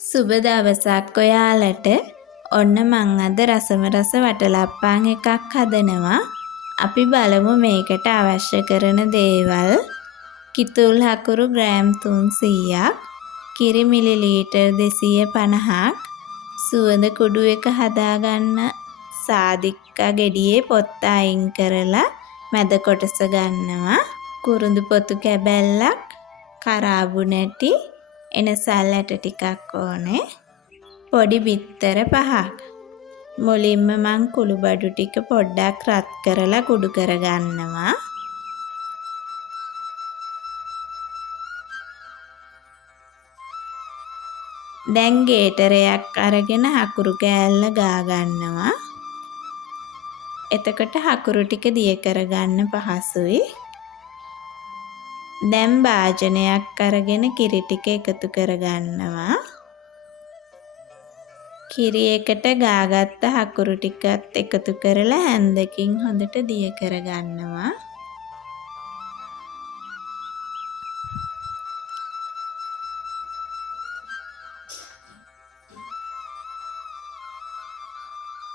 සුබ දවසක් ඔයාලට. ඔන්න මං අද රසම රස වටලප්පන් එකක් හදනවා. අපි බලමු මේකට අවශ්‍ය කරන දේවල්. කිතුල් හකුරු ග්‍රෑම් 300ක්, කිරි මිලිලීටර් 250ක්, සුවඳ කුඩු එක හදාගන්න සාදික්කා ගෙඩියේ පොත්ත අයින් කරලා මැද කොටස ගන්නවා. කුරුඳු පොතු කැබැල්ලක්, කරාබු නැටි, එනසල් ඇට ටිකක් ඕනේ. පොඩි බිත්තර 5ක්. මුලින්ම මං කුළුබඩු ටික පොඩ්ඩක් රත් කරලා කුඩු කරගන්නවා. දැන් ගේටරයක් අරගෙන හකුරු කෑල්ල ගා ගන්නවා. එතකොට හකුරු ටික දිය කරගන්න පහසුයි. දැන් භාජනයක් අරගෙන කිරි ටික එකතු කරගන්නවා. කිරි එකට ගාගත්ත හකුරු ටිකත් එකතු කරලා හැන්දකින් හොඳට දිය කරගන්නවා.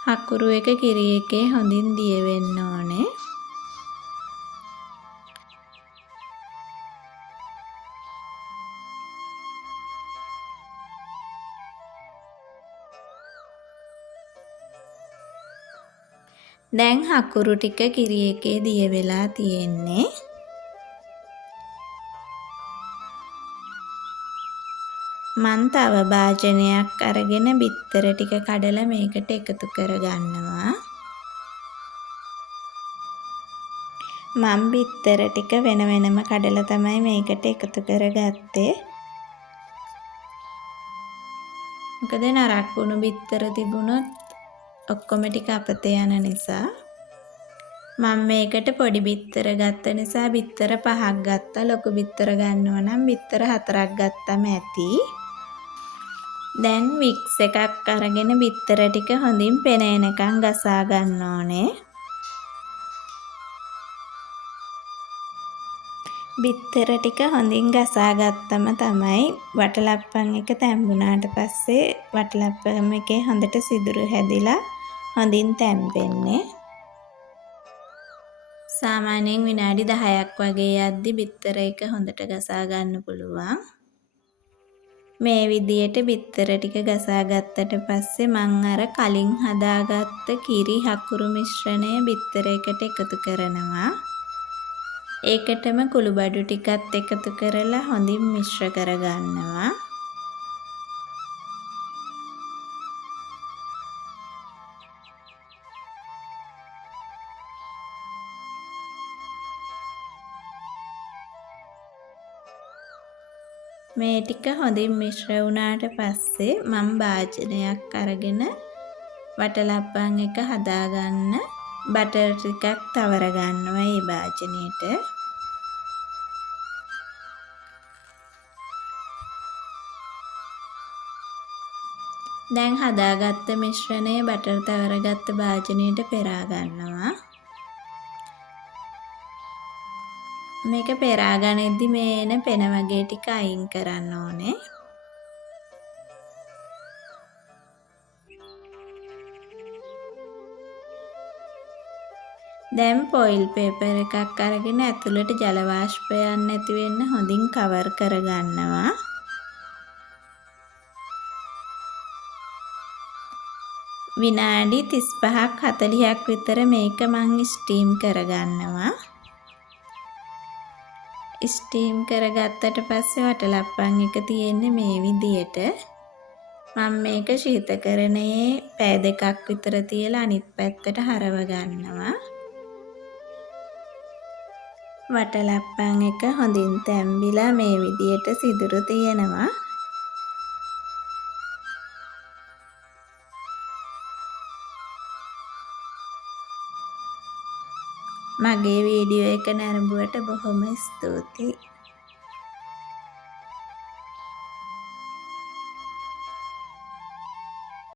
හකුරු එක කිරි එකේ හොඳින් දිය වෙන්න ඕනේ. දැන් හකුරු ටික කිරි එකේ දිය වෙලා තියෙන්නේ. මං තව භාජනයක් අරගෙන බිත්තර ටික කඩලා මේකට එකතු කරගන්නවා. මං බිත්තර ටික වෙන වෙනම කඩලා තමයි මේකට එකතු කරගත්තේ. මොකද නරක් වුණු බිත්තර තිබුණොත් ඔක්කොම ටික අපතේ යන නිසා. මම මේකට පොඩි බිත්තර ගත්ත නිසා බිත්තර 5ක් ගත්තා. ලොකු බිත්තර ගන්නව නම් බිත්තර 4ක් ගත්තම ඇති. දැන් වික්ස් එකක් අරගෙන බිත්තර ටික හොඳින් පෙනෙනකන් ගසා ගන්න ඕනේ. බිත්තර ටික හොඳින් ගසා ගත්තම තමයි වටලප්පන් එක තැම්බුණාට පස්සේ වටලප්පන් එකේ හොඳට සිදුරු හැදිලා හොඳින් තැම්බෙන්නේ. සාමාන්‍යයෙන් විනාඩි 10ක් වගේ යද්දි බිත්තර එක හොඳට ගසා ගන්න පුළුවන්. මේ විදියට බිත්තර ටික ගසා ගත්තට පස්සේ මං අර කලින් හදාගත්ත කිරි හකුරු මිශ්‍රණය බිත්තර එකට එකතු කරනවා. ඒකටම කුළුබඩු ටිකත් එකතු කරලා හොඳින් මිශ්‍ර කරගන්නවා. මේ ටික හොඳින් මිශ්‍ර වුණාට පස්සේ මම භාජනයක් අරගෙන වටලප්පන් එක හදාගන්න බටර් ටිකක් තවර ගන්නවා මේ භාජනයට. දැන් හදාගත්ත මිශ්‍රණය බටර් තවරගත්ත භාජනයට පෙරා ගන්නවා. මේක පෙරා ගනිද්දි මේ එන පෙන වගේ ටික අයින් කරන්න ඕනේ. දැන් පොයිල් පේපර් එකක් අරගෙන ඇතුළට ජල වාෂ්පයක් නැති වෙන්න හොඳින් කවර් කරගන්නවා. විනාඩි 35ක් 40ක් විතර මේක මං ස්ටීම් කරගන්නවා. ස්ටීම් කරගත්තට පස්සේ වටලප්පන් එක තියෙන්නේ මේ විදියට. මම මේක ශීතකරණයේ පැය 2ක් විතර තියලා අනිත් පැත්තට හරව ගන්නවා. වටලප්පන් එක හොඳින් තැම්බිලා මේ විදියට සිදුරු තියෙනවා. මගේ වීඩියෝ එක නැරඹුවට බොහොම ස්තුතියි.